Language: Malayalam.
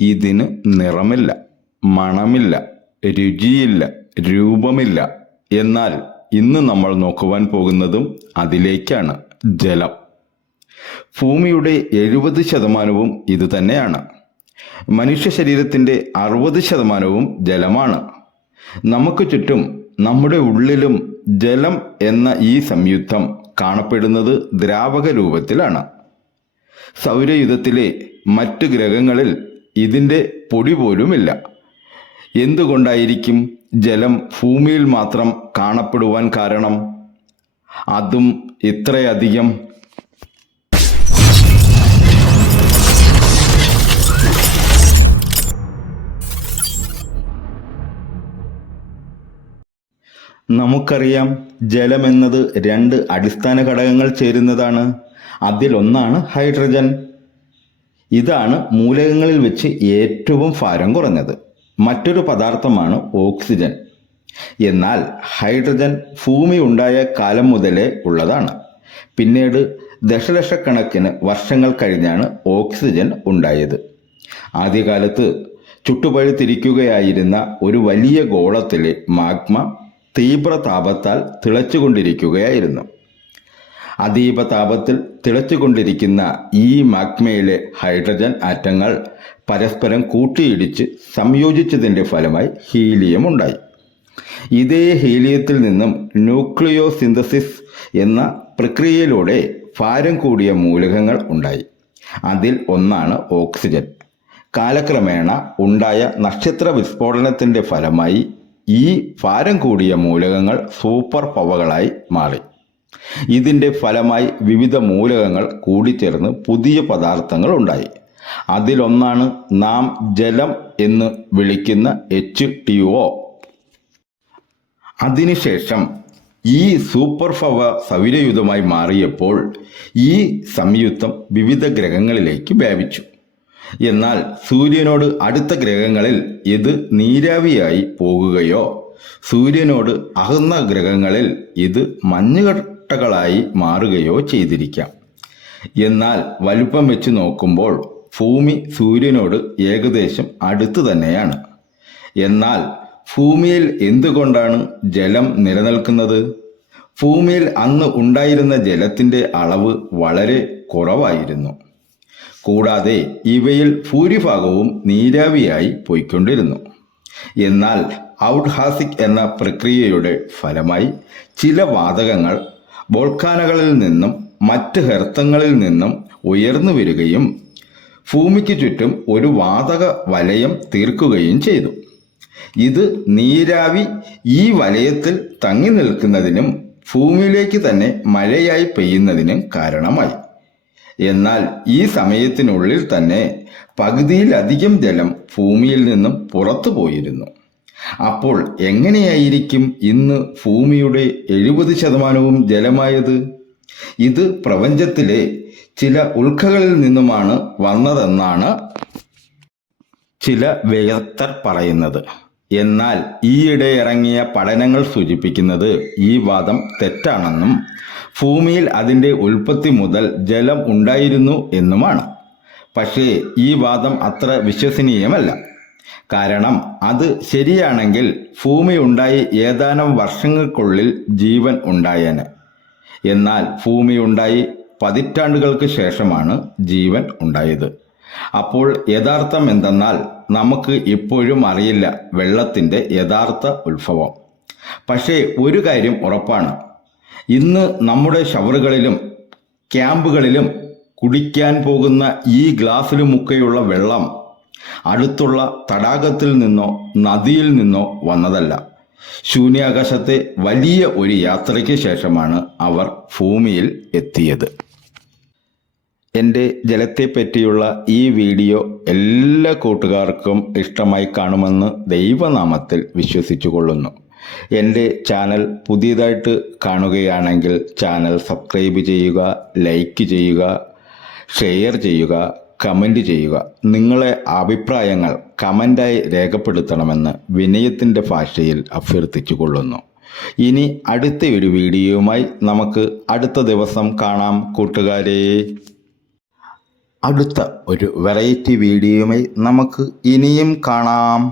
ഇതിന് നിറമില്ല, മണമില്ല, രുചിയില്ല, രൂപമില്ല. എന്നാൽ ഇന്ന് നമ്മൾ നോക്കുവാൻ പോകുന്നതും അതിലേക്കാണ്. ജലം. ഭൂമിയുടെ 70% ഇത് തന്നെയാണ്. മനുഷ്യ ശരീരത്തിൻ്റെ 60% ജലമാണ്. നമുക്ക് ചുറ്റും നമ്മുടെ ഉള്ളിലും ജലം എന്ന ഈ സംയുക്തം കാണപ്പെടുന്നത് ദ്രാവക രൂപത്തിലാണ്. സൗരയൂഥത്തിലെ മറ്റ് ഗ്രഹങ്ങളിൽ ഇതിൻ്റെ പൊടി പോലുമില്ല. എന്തുകൊണ്ടായിരിക്കും ജലം ഭൂമിയിൽ മാത്രം കാണപ്പെടുവാൻ കാരണം? അതും ഇത്രയധികം? നമുക്കറിയാം, ജലമെന്നത് 2 അടിസ്ഥാന ഘടകങ്ങൾ ചേരുന്നതാണ്. അതിലൊന്നാണ് ഹൈഡ്രജൻ. ഇതാണ് മൂലകങ്ങളിൽ വെച്ച് ഏറ്റവും ഭാരം കുറഞ്ഞത്. മറ്റൊരു പദാർത്ഥമാണ് ഓക്സിജൻ. എന്നാൽ ഹൈഡ്രജൻ ഭൂമി ഉണ്ടായ കാലം മുതലേ ഉള്ളതാണ്. പിന്നീട് ദശലക്ഷക്കണക്കിന് വർഷങ്ങൾ കഴിഞ്ഞാണ് ഓക്സിജൻ ഉണ്ടായത്. ആദ്യകാലത്ത് ചുട്ടുപഴുത്തിരിക്കുകയായിരുന്ന ഒരു വലിയ ഗോളത്തിലെ മാഗ്മ തീവ്രതാപത്താൽ തിളച്ചുകൊണ്ടിരിക്കുകയായിരുന്നു. അതീവ താപത്തിൽ തിളച്ചുകൊണ്ടിരിക്കുന്ന ഈ മാഗ്മയിലെ ഹൈഡ്രജൻ ആറ്റങ്ങൾ പരസ്പരം കൂട്ടിയിടിച്ച് സംയോജിച്ചതിൻ്റെ ഫലമായി ഹീലിയം ഉണ്ടായി. ഇതേ ഹീലിയത്തിൽ നിന്നും ന്യൂക്ലിയോസിന്തസിസ് എന്ന പ്രക്രിയയിലൂടെ ഭാരം കൂടിയ മൂലകങ്ങൾ ഉണ്ടായി. അതിൽ ഒന്നാണ് ഓക്സിജൻ. കാലക്രമേണ ഉണ്ടായ നക്ഷത്ര വിസ്ഫോടനത്തിൻ്റെ ഫലമായി ഈ ഭാരം കൂടിയ മൂലകങ്ങൾ സൂപ്പർ പവകളായി മാറി. ഇതിൻ്റെ ഫലമായി വിവിധ മൂലകങ്ങൾ കൂടിച്ചേർന്ന് പുതിയ പദാർത്ഥങ്ങൾ ഉണ്ടായി. അതിലൊന്നാണ് നാം ജലം എന്ന് വിളിക്കുന്ന H2O. അതിനുശേഷം ഈ സൂപ്പർ പവ സൗരയൂഥമായി മാറിയപ്പോൾ ഈ സംയുക്തം വിവിധ ഗ്രഹങ്ങളിലേക്ക് വ്യാപിച്ചു. എന്നാൽ സൂര്യനോട് അടുത്ത ഗ്രഹങ്ങളിൽ ഇത് നീരാവിയായി പോകുകയോ സൂര്യനോട് അകന്ന ഗ്രഹങ്ങളിൽ ഇത് മഞ്ഞുകട്ടകളായി മാറുകയോ ചെയ്തിരിക്കാം. എന്നാൽ വലുപ്പം വെച്ച് നോക്കുമ്പോൾ ഭൂമി സൂര്യനോട് ഏകദേശം അടുത്ത് തന്നെയാണ്. എന്നാൽ ഭൂമിയിൽ എന്തുകൊണ്ടാണ് ജലം നിലനിൽക്കുന്നത്? ഭൂമിയിൽ അന്ന് ഉണ്ടായിരുന്ന ജലത്തിൻ്റെ അളവ് വളരെ കുറവായിരുന്നു. കൂടാതെ ഇവയിൽ ഭൂരിഭാഗവും നീരാവിയായി പോയിക്കൊണ്ടിരുന്നു. എന്നാൽ ഔട്ട്ഹാസിക് എന്ന പ്രക്രിയയുടെ ഫലമായി ചില വാതകങ്ങൾ വോൾക്കാനുകളിൽ നിന്നും മറ്റ് ഹെർത്തങ്ങളിൽ നിന്നും ഉയർന്നു വരികയും ഭൂമിക്ക് ചുറ്റും ഒരു വാതക വലയം തീർക്കുകയും ചെയ്തു. ഇത് നീരാവി ഈ വലയത്തിൽ തങ്ങി നിൽക്കുന്നതിനും ഭൂമിയിലേക്ക് തന്നെ മഴയായി പെയ്യുന്നതിനും കാരണമായി. എന്നാൽ ഈ സമയത്തിനുള്ളിൽ തന്നെ പകുതിയിലധികം ജലം ഭൂമിയിൽ നിന്നും പുറത്തു പോയിരുന്നു. അപ്പോൾ എങ്ങനെയായിരിക്കും ഇന്ന് ഭൂമിയുടെ 70% ജലമായത്? ഇത് പ്രപഞ്ചത്തിലെ ചില ഉൽക്കകളിൽ നിന്നുമാണ് വന്നതെന്നാണ് ചില വിദഗ്ധർ പറയുന്നത്. എന്നാൽ ഈയിടെ ഇറങ്ങിയ പഠനങ്ങൾ സൂചിപ്പിക്കുന്നത് ഈ വാദം തെറ്റാണെന്നും ഭൂമിയിൽ അതിൻ്റെ ഉൽപ്പത്തി മുതൽ ജലം ഉണ്ടായിരുന്നു എന്നുമാണ്. പക്ഷേ ഈ വാദം അത്ര വിശ്വസനീയമല്ല. കാരണം അത് ശരിയാണെങ്കിൽ ഭൂമി ഉണ്ടായി ഏതാനും വർഷങ്ങൾക്കുള്ളിൽ ജീവൻ ഉണ്ടായേനെ. എന്നാൽ ഭൂമി ഉണ്ടായി പതിറ്റാണ്ടുകൾക്ക് ശേഷമാണ് ജീവൻ ഉണ്ടായത്. അപ്പോൾ യഥാർത്ഥം എന്തെന്നാൽ നമുക്ക് ഇപ്പോഴും അറിയില്ല വെള്ളത്തിൻ്റെ യഥാർത്ഥ ഉത്ഭവം. പക്ഷേ ഒരു കാര്യം ഉറപ്പാണ്, ഇന്ന് നമ്മുടെ ഷവറുകളിലും ക്യാമ്പുകളിലും കുടിക്കാൻ പോകുന്ന ഈ ഗ്ലാസ്സിലുമൊക്കെയുള്ള വെള്ളം അടുത്തുള്ള തടാകത്തിൽ നിന്നോ നദിയിൽ നിന്നോ വന്നതല്ല. ശൂന്യാകാശത്തെ വലിയ ഒരു യാത്രയ്ക്ക് ശേഷമാണ് അവർ ഭൂമിയിൽ എത്തിയത്. എൻ്റെ ജലത്തെപ്പറ്റിയുള്ള ഈ വീഡിയോ എല്ലാ കൂട്ടുകാർക്കും ഇഷ്ടമായി കാണുമെന്ന് ദൈവനാമത്തിൽ വിശ്വസിച്ചു കൊള്ളുന്നു. എൻ്റെ ചാനൽ പുതിയതായിട്ട് കാണുകയാണെങ്കിൽ ചാനൽ സബ്സ്ക്രൈബ് ചെയ്യുക, ലൈക്ക് ചെയ്യുക, ഷെയർ ചെയ്യുക, കമൻറ്റ് ചെയ്യുക. നിങ്ങളെ അഭിപ്രായങ്ങൾ കമൻ്റായി രേഖപ്പെടുത്തണമെന്ന് വിനയത്തിൻ്റെ ഭാഷയിൽ അഭ്യർത്ഥിച്ചു കൊള്ളുന്നു. ഇനി അടുത്ത ഒരു വീഡിയോയുമായി നമുക്ക് അടുത്ത ദിവസം കാണാം കൂട്ടുകാരെ. അടുത്ത ഒരു വെറൈറ്റി വീഡിയോയുമായി നമുക്ക് ഇനിയും കാണാം.